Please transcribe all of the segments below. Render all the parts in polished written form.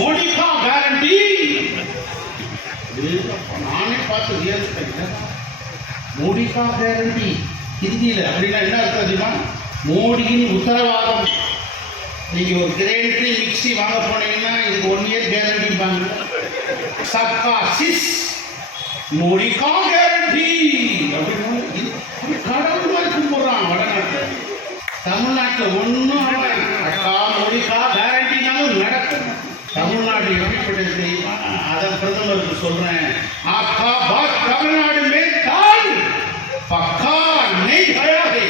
மோடி கா கேரண்டி. நானே பார்த்து வியர்த்தேன். மோடி கா கேரண்டி ஹிந்தியில அப்படின்னா என்ன அர்த்தம் தெரியுமா? மோடியின் உத்தரவாதம். நீங்க ஒரு கிரைண்டரி மிக்சி வாங்க போனீங்கன்னா இதுக்கு 1 இயர் கேரண்டிப்பாங்க. சப்கா சிஸ் மோடி கா கேரண்டி அப்படின்னு கடவுள் மாதிரி கும்பிடுறான் வடநாட்டில். தமிழ்நாட்டில் ஒன்றும் அக்கா மோடி கா கேரண்டினாலும் நடக்கும். தமிழ்நாடு எப்படிப்பட்டது தெரியுமா? அதை பிரதமருக்கு சொல்றேன். ஆக்கா பாத் தமிழ்நாடு மேல் பக்கா நெய் பயாதே.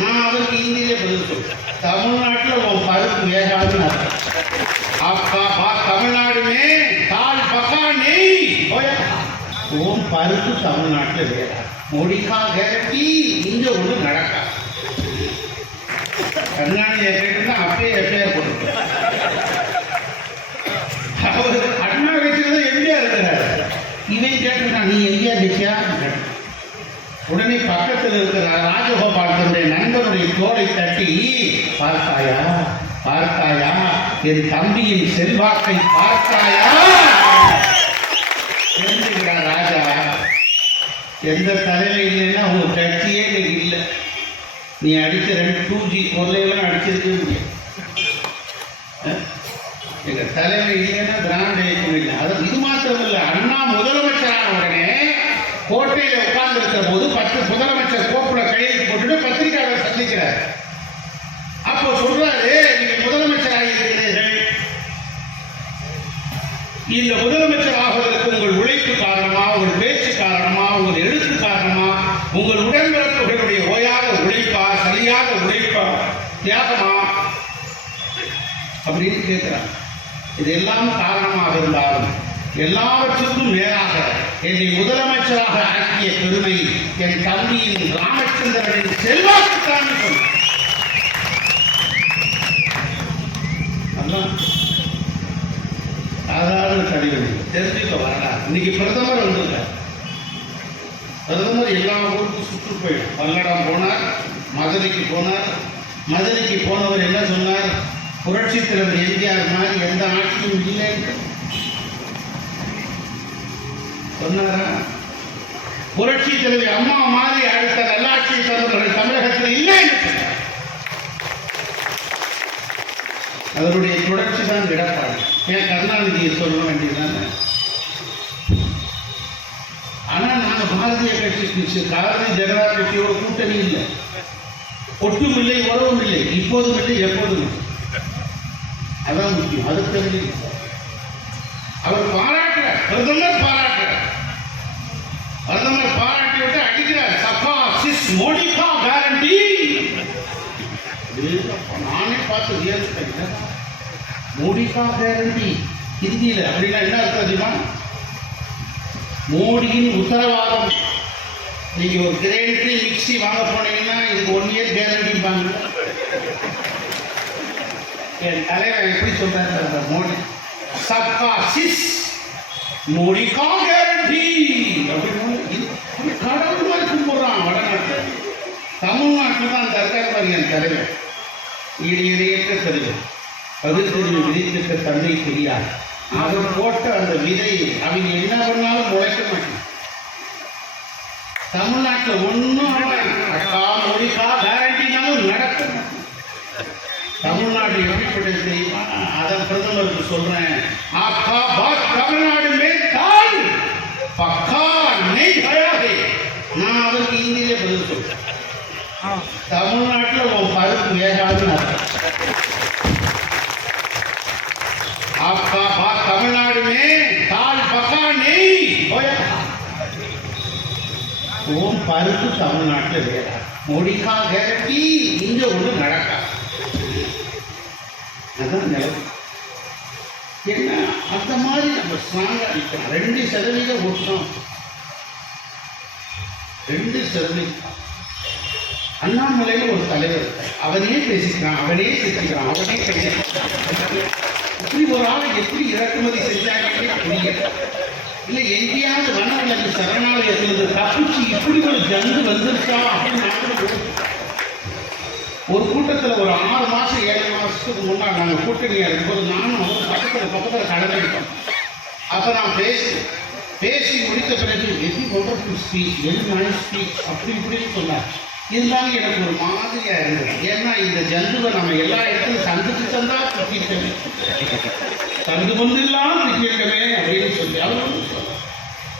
நான் அவருக்கு ஹிந்தியிலே பதில் சொல்றேன். தமிழ்நாட்டில் உன் பருப்பு வேகாதுன்னு ஆக்கா பாத் தமிழ்நாடு மேல் தால் பக்கா நெய் பயா. உன் பருப்பு தமிழ்நாட்டில் வேகா. மோடிக்கா கேரண்டி இங்க ஒன்று நடக்கா. கருணாநிதியை கேட்டுன்னா அப்பயே எஃப்ஐஆர் போட்டு. அவர் அண்ணா கட்சியில தான் எம்ஜிஆர் இருக்கிறார். இவன் கேட்டுருக்கான் நீ எம்ஜிஆர் கட்சியா? உடனே பக்கத்தில் இருக்கிற ராஜகோபால் தன்னுடைய நண்பனுடைய தோளை தட்டி பார்த்தாயா பார்த்தாயா என் தம்பியின் செல்வாக்கை பார்த்தாயா தெரிஞ்சுக்கிறார் ராஜா. எந்த தலைமை இல்லைன்னா உங்க கட்சியே இன்னைக்கு இல்லை. நீ அடித்த 2G பொருளையெல்லாம் அடிச்சிருக்கு. எங்க தலைமை இல்லைன்னா திராவிட இயக்கம் இல்லை. அது இது மாத்திரம் இல்லை. அண்ணா முதலமைச்சரான உடனே கோட்டையில உட்கார்ந்து இருக்கிற போது 10 முதலமைச்சர் கோப்புல கையெழுத்து போட்டுட்டு பத்திரிகையாளர் சந்திக்கிறார். அப்போ சொல்றாரு, நீங்க முதலமைச்சர் ஆகியிருக்கிறீர்கள். இந்த முதலமைச்சர் ஆகுவதற்கு உங்கள் உழைப்பு காரணமா, உங்கள் பேச்சு காரணமா, உங்கள் எழுத்து காரணமா, உங்கள் உடன்பிறப்புகளுடைய ஓயாத உழைப்பா, சரியாக உழைப்பா, தியாகமா அப்படின்னு கேட்கிறார். இதெல்லாம் காரணமாக இருந்தாலும் எல்லாவற்றுக்கும் மேலாக என்னை முதலமைச்சராக ஆக்கிய பெருமை என் தம்பியின் ராமச்சந்திரனின் செல்வாக்குத்தான் சொன்ன. சாதாரண தலைவர் தெரிஞ்சுக்க வரலாம். இன்னைக்கு பிரதமர் வந்திருக்கார். பிரதமர் எல்லா ஊருக்கும் சுற்றுப்பயணம். பல்லடம் போனார், மதுரைக்கு போனார். மதுரைக்கு போனவர் என்ன சொன்னார்? புரட்சி தலைவர் எம்ஜிஆர் மாதிரி எந்த ஆட்சியும் இல்லை சொன்னாரா? புரட்சி தலைவி அம்மா மாதிரி அடுத்த நல்லாட்சி தலைவர்கள் தமிழகத்தில் இல்லை என்று சொன்னார். அவருடைய தொடர்ச்சி தான் எடப்பாடி. ஏன் கருணாநிதியை சொல்ல வேண்டியதுதானே? ஆனால் நாங்கள் பாரதிய கட்சி பாரதிய ஜனதா கட்சியோட கூட்டணி இல்லை, ஒட்டும் இல்லை, உறவும் இல்லை, இப்போதும் இல்லை, எப்போதும் இல்லை. அதான் முக்கியம். அடுத்தது அவர் பாராட்டுறார், பிரதமர் பாராட்டுறார். பிரதமர் பாராட்டி விட்டு அடிக்கிறார். சபா சிஸ் மோடி கா கேரண்டி. நானே பார்த்து வியர்த்தேன். மோடி கா கேரண்டி ஹிந்தியில அப்படின்னா என்ன அர்த்தம் தெரியுமா? மோடியின் உத்தரவாதம். நீங்க ஒரு கிரைண்டரி மிக்சி வாங்க போனீங்கன்னா இதுக்கு 1 இயர் கேரண்டிப்பாங்க. என் தலைவர் எப்படி சொல்றாரு? மோடி சப்கா சிஸ் மோடி கா கேரண்டி அப்படின்னு கடவுள் மாதிரி கும்பிடுறான் வடநாட்டில். தமிழ்நாட்டில் தான் தர்கார் மாதிரி என் தலைவர் ஈடியேற்ற தலைவர். பகுத்தறிவு விதித்திட்ட தந்தை தெரியாது. அவர் போட்ட அந்த விதை அவங்க என்ன பண்ணாலும் முளைக்க மாட்டேன். தமிழ்நாட்டில் ஒன்றும் அக்கா மோடி கா கேரண்டினாலும் நடக்கும். தமிழ்நாடு எப்படிப்பட்டது தெரியுமா? அதை பிரதமருக்கு சொல்றேன். ஆக்கா பாத் தமிழ்நாடு மேல் பக்கா நெய் பயாதே. நான் அவருக்கு ஹிந்தியிலே பதில் சொல்றேன். தமிழ்நாட்டில் உன் பருப்பு வேகாதுன்னு ஆக்கா பாத் தமிழ்நாடு மேல் பக்கா நெய் பயா. உன் பருப்பு தமிழ்நாட்டில் வேகா. மோடிக்கா கேரண்டி இங்க ஒன்று நடக்கா. அதான் நிலம். என்ன அந்த மாதிரி நம்ம ஸ்ட்ராங்கா நிற்கிறோம். 2% ஓட்டணும். 2%. அண்ணாமலையில் ஒரு தலைவர் அவனே பேசிக்கிறான், அவனே பேசிக்கிறான், அவனே பேசிக்கிறான். இப்படி ஒரு ஆளை எப்படி இறக்குமதி செஞ்சாங்கன்னு புரியல. இல்லை எங்கேயாவது வனவிலங்கு சரணாலயத்தில் தப்பிச்சு இப்படி ஒரு ஜந்து வந்துருச்சா அப்படின்னு ஒரு கூட்டத்தில் ஒரு 6 மாதம் 7 மாதத்துக்கு முன்னாடி நாங்கள் கூட்டணியாக இருக்கும்போது நானும் பக்கத்தில் ஒருத்தர் கலந்துக்கிட்டோம். அப்போ நான் பேசி முடித்த பிறகு very wonderful speech, very nice speech அப்படி இப்படின்னு சொன்னார். இருந்தாலும் எனக்கு ஒரு மாதிரியாக இருந்தது. ஏன்னா இந்த ஜந்துவை நம்ம எல்லா இடத்துலையும் சந்துக்கு சந்தா திட்டிருக்கவே, சந்து முந்தெல்லாம் திட்டிருக்கவே அப்படின்னு சொல்லி அவர்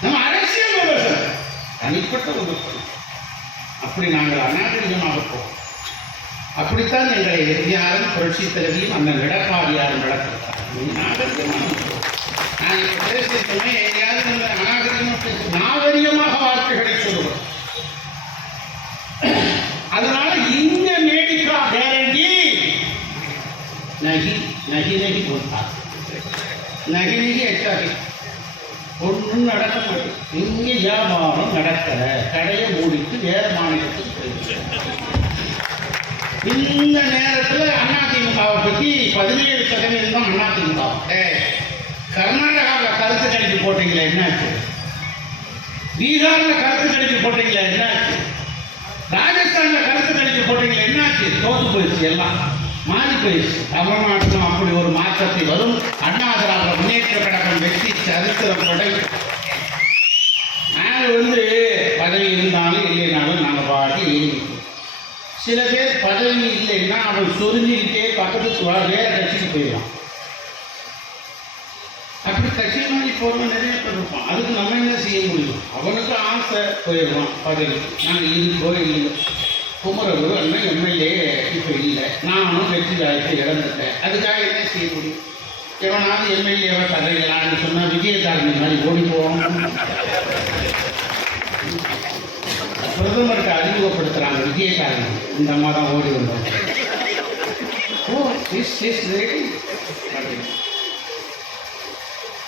நம்ம அரசியல் விமர்சனம் தனிப்பட்ட ஒரு அப்படி நாங்கள் அநாகரிகமாக போவோம். அப்படித்தான் எங்களை எம்ஜிஆரும் புரட்சி தலைவியும் அண்ணன் எடப்பாடியாரும் நடத்திருக்காங்க. நாகரிகமாக நான் இப்போ பேசியிருக்கேன். எங்கேயாவது அநாகரிகமாக பேச நாகரிகமாக வார்த்தைகளை சொல்லுவோம். அதனால இந்த மேடிக்கா கேரண்டி நகி நகி நகி போட்டார். நகி நகி எச்சாகி ஒன்றும் நடக்க மாட்டேன். இங்கே வியாபாரம் நடக்கல, கடையை மூடிட்டு வேற மாநிலத்துக்கு போயிடுச்சு. இந்த நேரத்தில் அதிமுகவை பற்றி 17% தான் அதிமுக. கர்நாடகாவில் கருத்து கணிப்பு போட்டீங்களா என்னாச்சு? பீகாரில் கருத்து கணிப்பு போட்டீங்களா என்னாச்சு? ராஜஸ்தானில் கருத்து கணிப்பு போட்டீங்களா என்னாச்சு? தோற்று போயிடுச்சு, எல்லாம் மாறி போயிடுச்சு. தமிழ்நாட்டிலும் அப்படி ஒரு மாற்றத்தை வரும். அண்ணா திராவிட முன்னேற்ற கழகம் வெற்றி சரித்திரம் படை. நாங்கள் பதவி இருந்தாலும் இல்லைனாலும் நாங்கள் பாட்டி எழுதிக்கிறோம். சில பேர் பதவி இல்லைன்னா அவன் சொரிஞ்சுக்கிட்டே பக்கத்துக்கு வேற கட்சிக்கு போயிடலாம். அப்படி கட்சி மாதிரி போகிறவன் நிறைய பேர் இருப்பான். அதுக்கு நம்ம என்ன செய்ய முடியும்? அவனுக்கு ஆசை போயிடுவான் பதவி. நாங்கள் இருக்கோ இல்லையோ, குமரகுரு அண்ணன் எம்எல்ஏ இப்போ இல்லை, நானும் வெற்றி வாய்ப்பை இழந்துட்டேன். அதுக்காக என்ன செய்ய முடியும்? எவனாவது எம்எல்ஏவை தரையிலான்னு சொன்னால் விஜயதாரணி மாதிரி ஓடி போவான். பிரதமருக்கு அறிமுகப்படுத்துகிறாங்க விஜயதாரணி, இந்த அம்மா தான் ஓடி வந்தாங்க. ஓ இஸ் ரெடி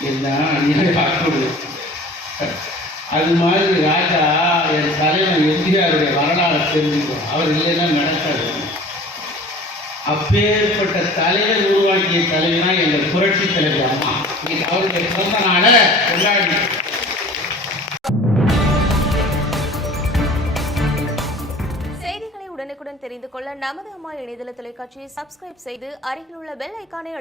என்ன அநியாயம் பார்க்கணும். அது மாதிரி ராஜா என் தலைவன் எம்ஜிஆருடைய வரலாறு தெரிஞ்சுக்கும். அவர் இல்லைன்னா நடக்காது. அப்பேற்பட்ட தலைவர் உருவாக்கிய தலைவனா எங்கள் புரட்சி தலைவர் அம்மா. இன்னைக்கு அவருடைய பிறந்த நாளை கொண்டாடி செய்திகளை உடனுக்குடன் தெரிந்து கொள்ள நமது அம்மா இணையதள தொலைக்காட்சியை சப்ஸ்கிரைப் செய்து அருகில் உள்ள பெல் ஐக்கானை